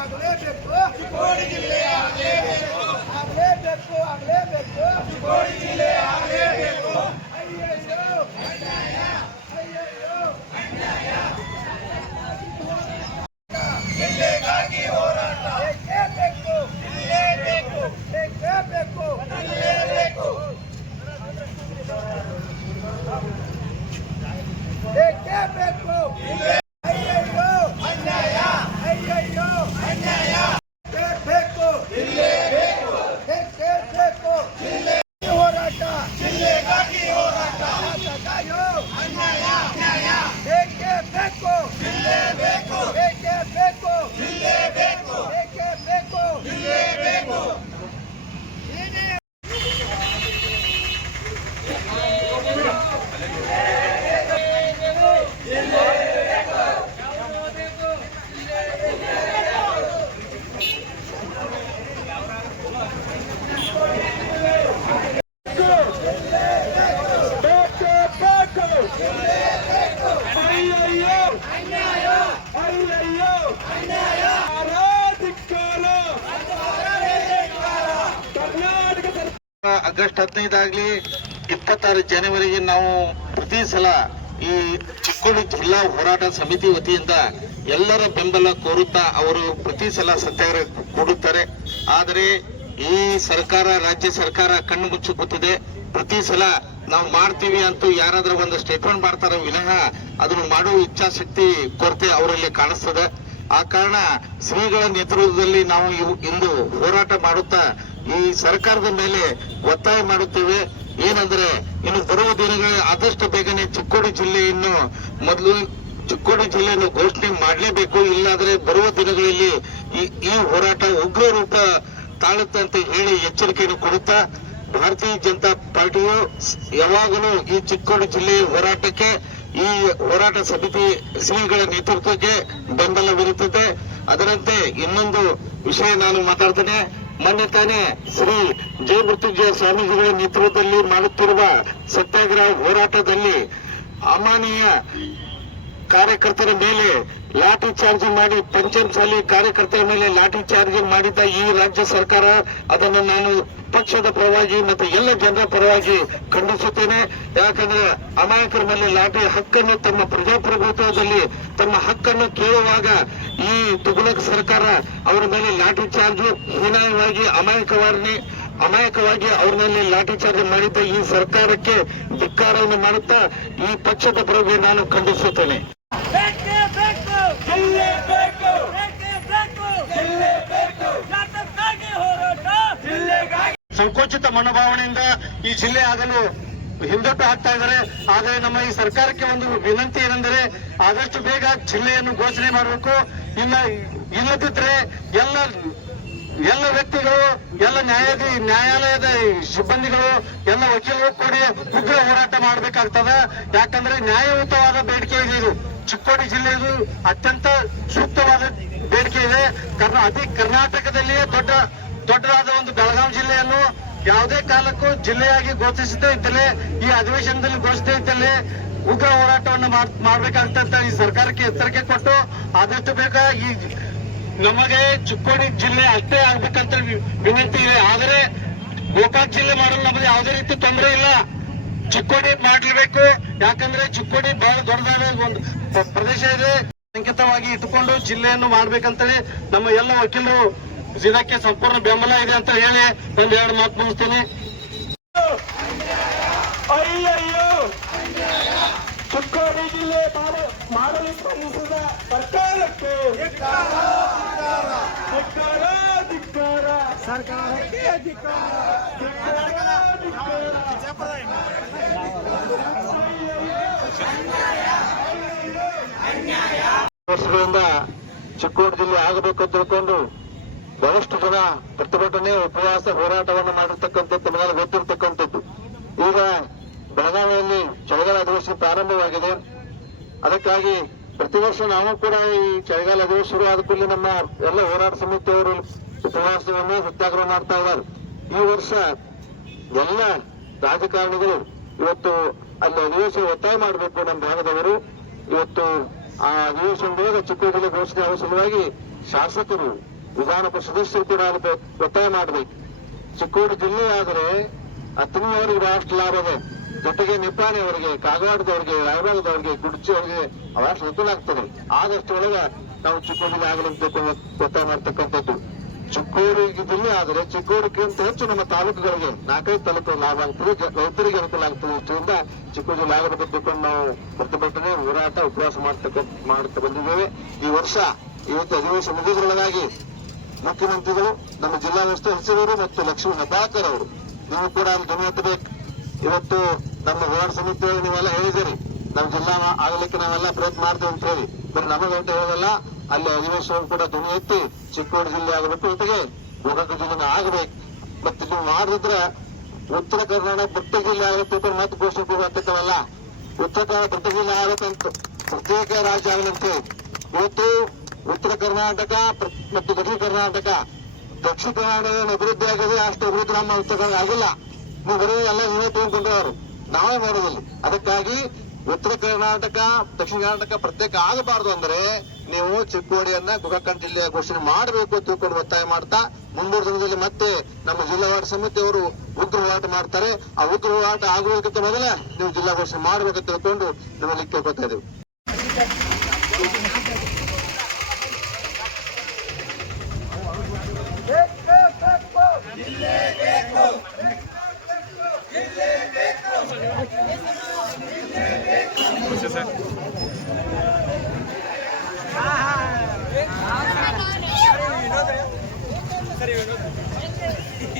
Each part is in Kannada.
Abre, depois, abre, depois, abre, depois, abre, depois, abre, depois, abre, depois, abre, depois, abre, depois, Yeah. August ಹದಿನೈದಾಗ್ಲಿ ಇಪ್ಪತ್ತಾರು ಜನವರಿಗೆ ನಾವು ಪ್ರತಿ ಸಲ ಈ ಚಿಕ್ಕೋಡಿ ಜಿಲ್ಲಾ ಹೋರಾಟ ಸಮಿತಿ ವತಿಯಿಂದ ಎಲ್ಲರ ಬೆಂಬಲ ಕೋರುತ್ತಾ ಅವರು ಪ್ರತಿ ಸಲ ಸತ್ಯಾಗ್ರಹ ಕೊಡುತ್ತಾರೆ. ಆದರೆ ಈ ಸರ್ಕಾರ, ರಾಜ್ಯ ಸರ್ಕಾರ ಕಣ್ಣು ಮುಚ್ಚಿ ಕೂತಿದೆ. ಪ್ರತಿ ಸಲ ನಾವು ಮಾಡ್ತೀವಿ ಅಂತೂ ಯಾರಾದ್ರೂ ಒಂದು ಸ್ಟೇಟ್ಮೆಂಟ್ ಮಾಡ್ತಾರೋ ವಿನಃ ಅದನ್ನು ಮಾಡುವ ಇಚ್ಛಾಶಕ್ತಿ ಕೊರತೆ ಅವರಲ್ಲಿ ಕಾಣಿಸ್ತದೆ. ಆ ಕಾರಣ ಶ್ರೀಗಳ ನೇತೃತ್ವದಲ್ಲಿ ನಾವು ಇಂದು ಹೋರಾಟ ಮಾಡುತ್ತಾ ಈ ಸರ್ಕಾರದ ಮೇಲೆ ಒತ್ತಾಯ ಮಾಡುತ್ತೇವೆ. ಏನಂದ್ರೆ ಇನ್ನು ಬರುವ ದಿನಗಳ ಆದಷ್ಟು ಬೇಗನೆ ಚಿಕ್ಕೋಡಿ ಜಿಲ್ಲೆಯನ್ನು ಮೊದಲು ಚಿಕ್ಕೋಡಿ ಜಿಲ್ಲೆಯನ್ನು ಘೋಷಣೆ ಮಾಡಲೇಬೇಕು. ಇಲ್ಲಾದ್ರೆ ಬರುವ ದಿನಗಳಲ್ಲಿ ಈ ಹೋರಾಟ ಉಗ್ರ ರೂಪ ತಾಳುತ್ತೆ ಅಂತ ಹೇಳಿ ಎಚ್ಚರಿಕೆಯನ್ನು ಕೊಡುತ್ತಾ ಭಾರತೀಯ ಜನತಾ ಪಾರ್ಟಿಯು ಯಾವಾಗಲೂ ಈ ಚಿಕ್ಕೋಡಿ ಜಿಲ್ಲೆಯ ಹೋರಾಟಕ್ಕೆ ಈ ಹೋರಾಟ ಸಮಿತಿ ಶ್ರೀಗಳ ನೇತೃತ್ವಕ್ಕೆ ಬೆಂಬಲವಿರುತ್ತದೆ ಅದರಂತೆ ಇನ್ನೊಂದು ವಿಷಯ ನಾನು ಮಾತಾಡ್ತೇನೆ. ಮೊನ್ನೆ ತಾನೇ ಶ್ರೀ ಜಯ ಸ್ವಾಮೀಜಿಗಳ ನೇತೃತ್ವದಲ್ಲಿ ಮಾಡುತ್ತಿರುವ ಸತ್ಯಾಗ್ರಹ ಹೋರಾಟದಲ್ಲಿ ಅಮಾನೀಯ ಕಾರ್ಯಕರ್ತರ ಮೇಲೆ ಲಾಠಿ ಚಾರ್ಜ್ ಮಾಡಿ ಪಂಚಮಸಾಲಿ ಕಾರ್ಯಕರ್ತರ ಮೇಲೆ ಲಾಠಿ ಚಾರ್ಜ್ ಮಾಡಿದ ಈ ರಾಜ್ಯ ಸರ್ಕಾರ, ಅದನ್ನು ನಾನು ಪಕ್ಷದ ಪರವಾಗಿ ಮತ್ತು ಎಲ್ಲ ಜನರ ಪರವಾಗಿ ಖಂಡಿಸುತ್ತೇನೆ. ಯಾಕಂದ್ರೆ ಅಮಾಯಕರ ಮೇಲೆ ಲಾಠಿ ಹಕ್ಕನ್ನು ತಮ್ಮ ಪ್ರಜಾಪ್ರಭುತ್ವದಲ್ಲಿ, ತಮ್ಮ ಹಕ್ಕನ್ನು ಕೇಳುವಾಗ ಈ ತುಗುಲಕ್ ಸರ್ಕಾರ ಅವರ ಮೇಲೆ ಲಾಠಿ ಚಾರ್ಜ್ ಹೀನಾಯವಾಗಿ ಅಮಾಯಕವಾಗಿ ಅಮಾಯಕವಾಗಿ ಅವ್ರ ಮೇಲೆ ಲಾಠಿ ಚಾರ್ಜ್ ಮಾಡಿದ್ದ ಈ ಸರ್ಕಾರಕ್ಕೆ ಧಿಕ್ಕಾರವನ್ನು ಮಾಡುತ್ತಾ ಈ ಪಕ್ಷದ ಪರವಾಗಿ ನಾನು ಖಂಡಿಸುತ್ತೇನೆ. ಸಂಕೋಚಿತ ಮನೋಭಾವನೆಯಿಂದ ಈ ಜಿಲ್ಲೆ ಆಗಲು ಹಿಂದಟ್ಟು ಹಾಕ್ತಾ ಇದ್ದಾರೆ. ಆದರೆ ನಮ್ಮ ಈ ಸರ್ಕಾರಕ್ಕೆ ಒಂದು ವಿನಂತಿ ಏನೆಂದರೆ ಆದಷ್ಟು ಬೇಗ ಜಿಲ್ಲೆಯನ್ನು ಘೋಷಣೆ ಮಾಡಬೇಕು. ಇಲ್ಲ, ಇಲ್ಲದಿದ್ರೆ ಎಲ್ಲ ಎಲ್ಲ ವ್ಯಕ್ತಿಗಳು, ಎಲ್ಲ ನ್ಯಾಯಾಧಿ, ನ್ಯಾಯಾಲಯದ ಸಿಬ್ಬಂದಿಗಳು, ಎಲ್ಲ ವಕೀಲರು ಕೂಡಿ ಉಗ್ರ ಹೋರಾಟ ಮಾಡಬೇಕಾಗ್ತದ. ಯಾಕಂದ್ರೆ ನ್ಯಾಯಯುತವಾದ ಬೇಡಿಕೆ ಇದೆ ಇದು. ಚಿಕ್ಕೋಡಿ ಜಿಲ್ಲೆಯದು ಅತ್ಯಂತ ಸೂಕ್ತವಾದ ಬೇಡಿಕೆ ಇದೆ. ಅತಿ ಕರ್ನಾಟಕದಲ್ಲಿಯೇ ದೊಡ್ಡ ದೊಡ್ಡದಾದ ಒಂದು ಬೆಳಗಾವಿ ಜಿಲ್ಲೆಯನ್ನು ಯಾವುದೇ ಕಾಲಕ್ಕೂ ಜಿಲ್ಲೆಯಾಗಿ ಘೋಷಿಸದೇ ಇದ್ದಲೇ ಈ ಅಧಿವೇಶನದಲ್ಲಿ ಘೋಷಿಸದೇ ಇದ್ದಲೇ ಉಗ್ರ ಹೋರಾಟವನ್ನು ಮಾಡ್- ಮಾಡ್ಬೇಕಾಗ್ತಂತ ಈ ಸರ್ಕಾರಕ್ಕೆ ಎಚ್ಚರಿಕೆ ಕೊಟ್ಟು ಆದಷ್ಟು ಬೇಗ ಈ ನಮಗೆ ಚಿಕ್ಕೋಡಿ ಜಿಲ್ಲೆ ಅಷ್ಟೇ ಆಗ್ಬೇಕಂತ ವಿನಂತಿ ಇದೆ. ಆದರೆ ಗೋಕಾಕ್ ಜಿಲ್ಲೆ ಮಾಡಲು ನಮಗೆ ಯಾವುದೇ ರೀತಿ ತೊಂದರೆ ಇಲ್ಲ. ಚಿಕ್ಕೋಡಿ ಮಾಡಲೇಬೇಕು. ಯಾಕಂದ್ರೆ ಚಿಕ್ಕೋಡಿ ಬಹಳ ದೊಡ್ಡದಾದ ಒಂದು ಪ್ರದೇಶ ಇದೆ. ಅಂಕಿತವಾಗಿ ಇಟ್ಟುಕೊಂಡು ಜಿಲ್ಲೆಯನ್ನು ಮಾಡ್ಬೇಕಂತೇಳಿ ನಮ್ಮ ಎಲ್ಲ ವಕೀಲರು ಇದಕ್ಕೆ ಸಂಪೂರ್ಣ ಬೆಂಬಲ ಇದೆ ಅಂತ ಹೇಳಿ ಒಂದು ಎರಡು ಮಾತು ಮುಗಿಸ್ತೀನಿ. ಅಯ್ಯಯ್ಯೋ! ಚಿಕ್ಕೋಡಿ ಜಿಲ್ಲೆ ಮಾಡ- ಮಾಡಲು ಶ್ರಮಿಸಿದ ಸರ್ಕಾರಕ್ಕೆ ಸರ್ಕಾರಕ್ಕೆ ವರ್ಷಗಳಿಂದ ಚಿಕ್ಕೋಡಿ ಜಿಲ್ಲೆ ಆಗಬೇಕು ಅಂತ ತಿಳ್ಕೊಂಡು ಬಹಳಷ್ಟು ಜನ ಪ್ರತಿಭಟನೆ, ಉಪವಾಸ, ಹೋರಾಟವನ್ನು ಮಾಡಿರ್ತಕ್ಕಂಥದ್ದು ನಮಗೆಲ್ಲ ಗೊತ್ತಿರತಕ್ಕಂಥದ್ದು. ಈಗ ಬೆಳಗಾವಿಯಲ್ಲಿ ಚಳಿಗಾಲ ಅಧಿವೇಶನ ಪ್ರಾರಂಭವಾಗಿದೆ. ಅದಕ್ಕಾಗಿ ಪ್ರತಿ ವರ್ಷ ನಾವು ಕೂಡ ಈ ಚಳಿಗಾಲ ಅಧಿವೇಶನ ಶುರು ಆದ ಕೂಡಲೇ ನಮ್ಮ ಎಲ್ಲ ಹೋರಾಟ ಸಮಿತಿಯವರು ಉಪವಾಸವನ್ನು ಸತ್ಯಾಗ್ರಹ ಮಾಡ್ತಾ ಇದ್ದಾರೆ. ಈ ವರ್ಷ ಎಲ್ಲ ರಾಜಕಾರಣಿಗಳು ಇವತ್ತು ಅಲ್ಲಿ ಅಧಿವೇಶನ ಒತ್ತಾಯ ಮಾಡಬೇಕು ನಮ್ಮ ಭಾಗದವರು. ಇವತ್ತು ಆ ಅಧಿವೇಶನ ಜಿಲ್ಲೆ ಘೋಷಣೆ ಆಗುವ ಸಲುವಾಗಿ ಶಾಸಕರು, ವಿಧಾನ ಪರಿಷತ್ ಸದಸ್ಯರು ಕೂಡ ಒತ್ತಾಯ ಮಾಡಬೇಕು. ಚಿಕ್ಕೋಡಿ ಜಿಲ್ಲೆ ಆದರೆ ಅತ್ತಿನವರಿಗೆ ಬಹಳಷ್ಟು ಲಾಭ ಜೊತೆಗೆ ನಿಪ್ಪಾಣಿ ಅವರಿಗೆ, ಕಾಗವಾಡದವರಿಗೆ, ರಾಯಬಾಗದವರಿಗೆ ಗುಡ್ಚಿ ಅವರಿಗೆ ಬಹಳಷ್ಟು ಅನುಕೂಲ ಆಗ್ತದೆ. ಆದಷ್ಟು ಒಳಗೆ ನಾವು ಚಿಕ್ಕೋಡಿಗೆ ಆಗಲಿ ಅಂತ ಒತ್ತಾಯ ಮಾಡ್ತಕ್ಕಂಥದ್ದು. ಚಿಕ್ಕೋಡಿ ಜಿಲ್ಲೆ ಆದರೆ ಚಿಕ್ಕೋರಿಗಿಂತ ಹೆಚ್ಚು ನಮ್ಮ ತಾಲೂಕುಗಳಿಗೆ ನಾಲ್ಕೈದು ತಾಲೂಕು ಲಾಭ ಆಗ್ತದೆ ರೈತರಿಗೆ ಅನುಕೂಲ ಆಗ್ತದೆ ಇಷ್ಟರಿಂದ ಚಿಕ್ಕೋಡಿ ಜಿಲ್ಲೆ ಅಂತ ನಾವು ಪ್ರತಿಭಟನೆ ಹೋರಾಟ, ಉಪವಾಸ ಮಾಡ್ತಕ್ಕ ಮಾಡ್ತಾ ಬಂದಿದ್ದೇವೆ. ಈ ವರ್ಷ ಇವತ್ತು ಅಧಿವೇಶನ ಮುಗಿದ್ರೊಳಗಾಗಿ ಮುಖ್ಯಮಂತ್ರಿಗಳು ನಮ್ಮ ಜಿಲ್ಲಾ ಉಸ್ತುವಾರಿ ಸಚಿವರು ಮತ್ತು ಲಕ್ಷ್ಮೀ ಹೆಬ್ಬಾಳ್ಕರ್ ಅವರು, ನೀವು ಕೂಡ ಅಲ್ಲಿ ಗಮನ ಹತ್ತಬೇಕು ಇವತ್ತು ನಮ್ಮ ಹೋರಾಟ ಸಮಿತಿಯವರು ನೀವೆಲ್ಲ ಹೇಳಿದಿರಿ ನಮ್ಮ ಜಿಲ್ಲಾ ಆಗಲಿಕ್ಕೆ ನಾವೆಲ್ಲ ಪ್ರಯತ್ನ ಮಾಡ್ತೇವೆ ಅಂತ ಹೇಳಿ. ಬರೀ ನಮಗೆ ಅಂತ ಹೇಳೋದಲ್ಲ ಅಲ್ಲಿ ಅಧಿವೇಶನ ಕೂಡ ಧ್ವನಿ ಎತ್ತಿ ಚಿಕ್ಕೋಡಿ ಜಿಲ್ಲೆ ಆಗಬೇಕು ಜೊತೆಗೆ ಗೋಕಾಕ ಜಿಲ್ಲೆನ ಆಗಬೇಕು. ಮತ್ತೆ ನೀವು ಮಾಡಿದ್ರೆ ಉತ್ತರ ಕರ್ನಾಟಕ ಪ್ರತ್ಯೇಕ ಜಿಲ್ಲೆ ಆಗುತ್ತೆ ಅಂತ ಮತ್ತೆ ಘೋಷಣೆ ಕೊಡುವಂತಕ್ಕವಲ್ಲ ಉತ್ತರ ಕನ್ನಡ ಪ್ರತ್ಯೇಕ ಜಿಲ್ಲೆ ಆಗಬೇಕಂತ ಪ್ರತ್ಯೇಕ ರಾಜ್ಯ ಆಗಲಂತೆ. ಇವತ್ತು ಉತ್ತರ ಕರ್ನಾಟಕ ಮತ್ತು ದಕ್ಷಿಣ ಕರ್ನಾಟಕ. ದಕ್ಷಿಣ ಏನು ಅಭಿವೃದ್ಧಿ ಆಗಿದೆ ಅಷ್ಟು ಅಭಿವೃದ್ಧಿ ನಮ್ಮ ಉತ್ತರ ಕನ್ನಡ ಆಗಿಲ್ಲ. ನೀವು ಬರೀ ಎಲ್ಲ ನೀವೇ ಅವರು. ನಾವೇ ಮಾಡೋದಿಲ್ಲ. ಅದಕ್ಕಾಗಿ ಉತ್ತರ ಕರ್ನಾಟಕ, ದಕ್ಷಿಣ ಕರ್ನಾಟಕ ಪ್ರತ್ಯೇಕ ಆಗಬಾರದು ಅಂದ್ರೆ ನೀವು ಚಿಕ್ಕೋಡಿಯನ್ನ ಗುಗಕನ್ ಜಿಲ್ಲೆಯ ಘೋಷಣೆ ಮಾಡಬೇಕು ತಿಳ್ಕೊಂಡು ಒತ್ತಾಯ ಮಾಡ್ತಾ ಮುಂದೂರು ದಿನದಲ್ಲಿ ಮತ್ತೆ ನಮ್ಮ ಜಿಲ್ಲಾ ಹೋರಾಟ ಸಮಿತಿ ಅವರು ಉಗ್ರ ಹೋರಾಟ ಮಾಡ್ತಾರೆ. ಆ ಉಗ್ರ ಹೋರಾಟ ಆಗುವುದಕ್ಕಿಂತ ಮೊದಲ ನೀವು ಜಿಲ್ಲಾ ಘೋಷಣೆ ಮಾಡಬೇಕು ತಿಳ್ಕೊಂಡು ನಿಮ್ಮಲ್ಲಿ ಕೇಳ್ಕೊತಾ ಇದ್ದೀವಿ. されるようになった。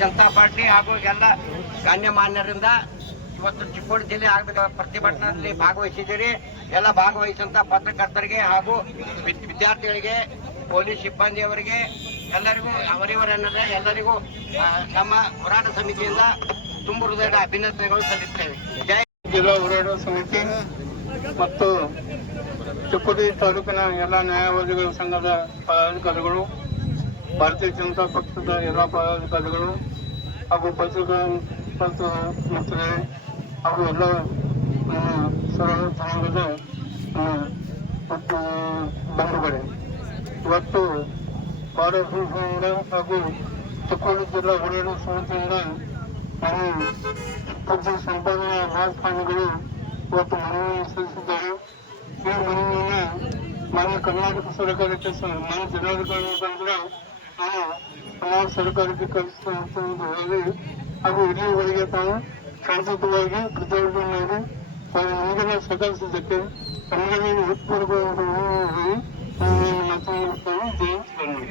ಜನತಾ ಪಾರ್ಟಿ ಹಾಗೂ ಎಲ್ಲ ಗಣ್ಯಮಾನ್ಯರಿಂದ ಇವತ್ತು ಚಿಕ್ಕೋಡಿ ಜಿಲ್ಲೆ ಆಗಬೇಕು ಪ್ರತಿಭಟನೆಯಲ್ಲಿ ಭಾಗವಹಿಸಿದ್ದೀರಿ. ಎಲ್ಲ ಭಾಗವಹಿಸಿದಂತ ಪತ್ರಕರ್ತರಿಗೆ ಹಾಗೂ ವಿದ್ಯಾರ್ಥಿಗಳಿಗೆ, ಪೊಲೀಸ್ ಸಿಬ್ಬಂದಿಯವರಿಗೆ ಎಲ್ಲರಿಗೂ ಅವರಿವರನ್ನದೇ ಎಲ್ಲರಿಗೂ ನಮ್ಮ ಹೋರಾಟ ಸಮಿತಿಯಿಂದ ತುಂಬ ಹೃದಯದ ಅಭಿನಂದನೆಗಳು ಸಲ್ಲಿಸುತ್ತೇವೆ ಜೈ ಜಿಲ್ಲಾ ಹೋರಾಟ ಸಮಿತಿ ಮತ್ತು ಚಿಕ್ಕೋಡಿ ತಾಲೂಕಿನ ಎಲ್ಲ ನ್ಯಾಯವಾದಿಗಳ ಸಂಘದ ಪದಾಧಿಕಾರಿಗಳು ಭಾರತೀಯ ಜನತಾ ಪಕ್ಷದ ಎಲ್ಲಾ ಪದಾಧಿಕಾರಿಗಳು ಹಾಗೂ ಪತ್ರಿಕಾ ಮಿತ್ರರೇ ಹಾಗೂ ಎಲ್ಲ ನಮ್ಮ ನಮ್ಮ ಮತ್ತು, ಬಂಧುಗಳೇ. ಇವತ್ತು ಭಾರತ ಹಾಗೂ ಚಿಕ್ಕೋಡಿ ಜಿಲ್ಲಾ ಹೋರಾಟ ಸಮಿತಿಯಿಂದ ನಮ್ಮ ಪೂಜ್ಯ ಸಂಪಾದನಾ ರಾಜಕಾರಣಿಗಳು ಇವತ್ತು ಮನವಿಯನ್ನು ಸಲ್ಲಿಸಿದ್ದಾರೆ. ಈ ಮನವಿಯನ್ನು ಮಾನ್ಯ ಕರ್ನಾಟಕ ಸರ್ಕಾರಕ್ಕೆ ಸ- ಮಾನ್ಯ ಜಿಲ್ಲಾಧಿಕಾರಿ ಬಂದ್ರೆ ನಾವು ಸರ್ಕಾರಕ್ಕೆ ಸರ್ಕಾರಕ್ಕೆ ಒಂದು ಹೇಳಿ ಹಾಗೂ ಇಲ್ಲಿಯವರೆಗೆ ತಾವು ಶಾಂತಿಯುತವಾಗಿ ಪ್ರತಿಭಟನೆ ಮಾಡಿ ತಾವು ನಮಗೆಲ್ಲ ಸಹಕರಿಸಿದ್ದಕ್ಕೆ ತಮಗೆಲ್ಲ ಹೃತ್ಪೂರ್ವಕವಾದ ವಂದನೆಗಳು ಹೇಳಿ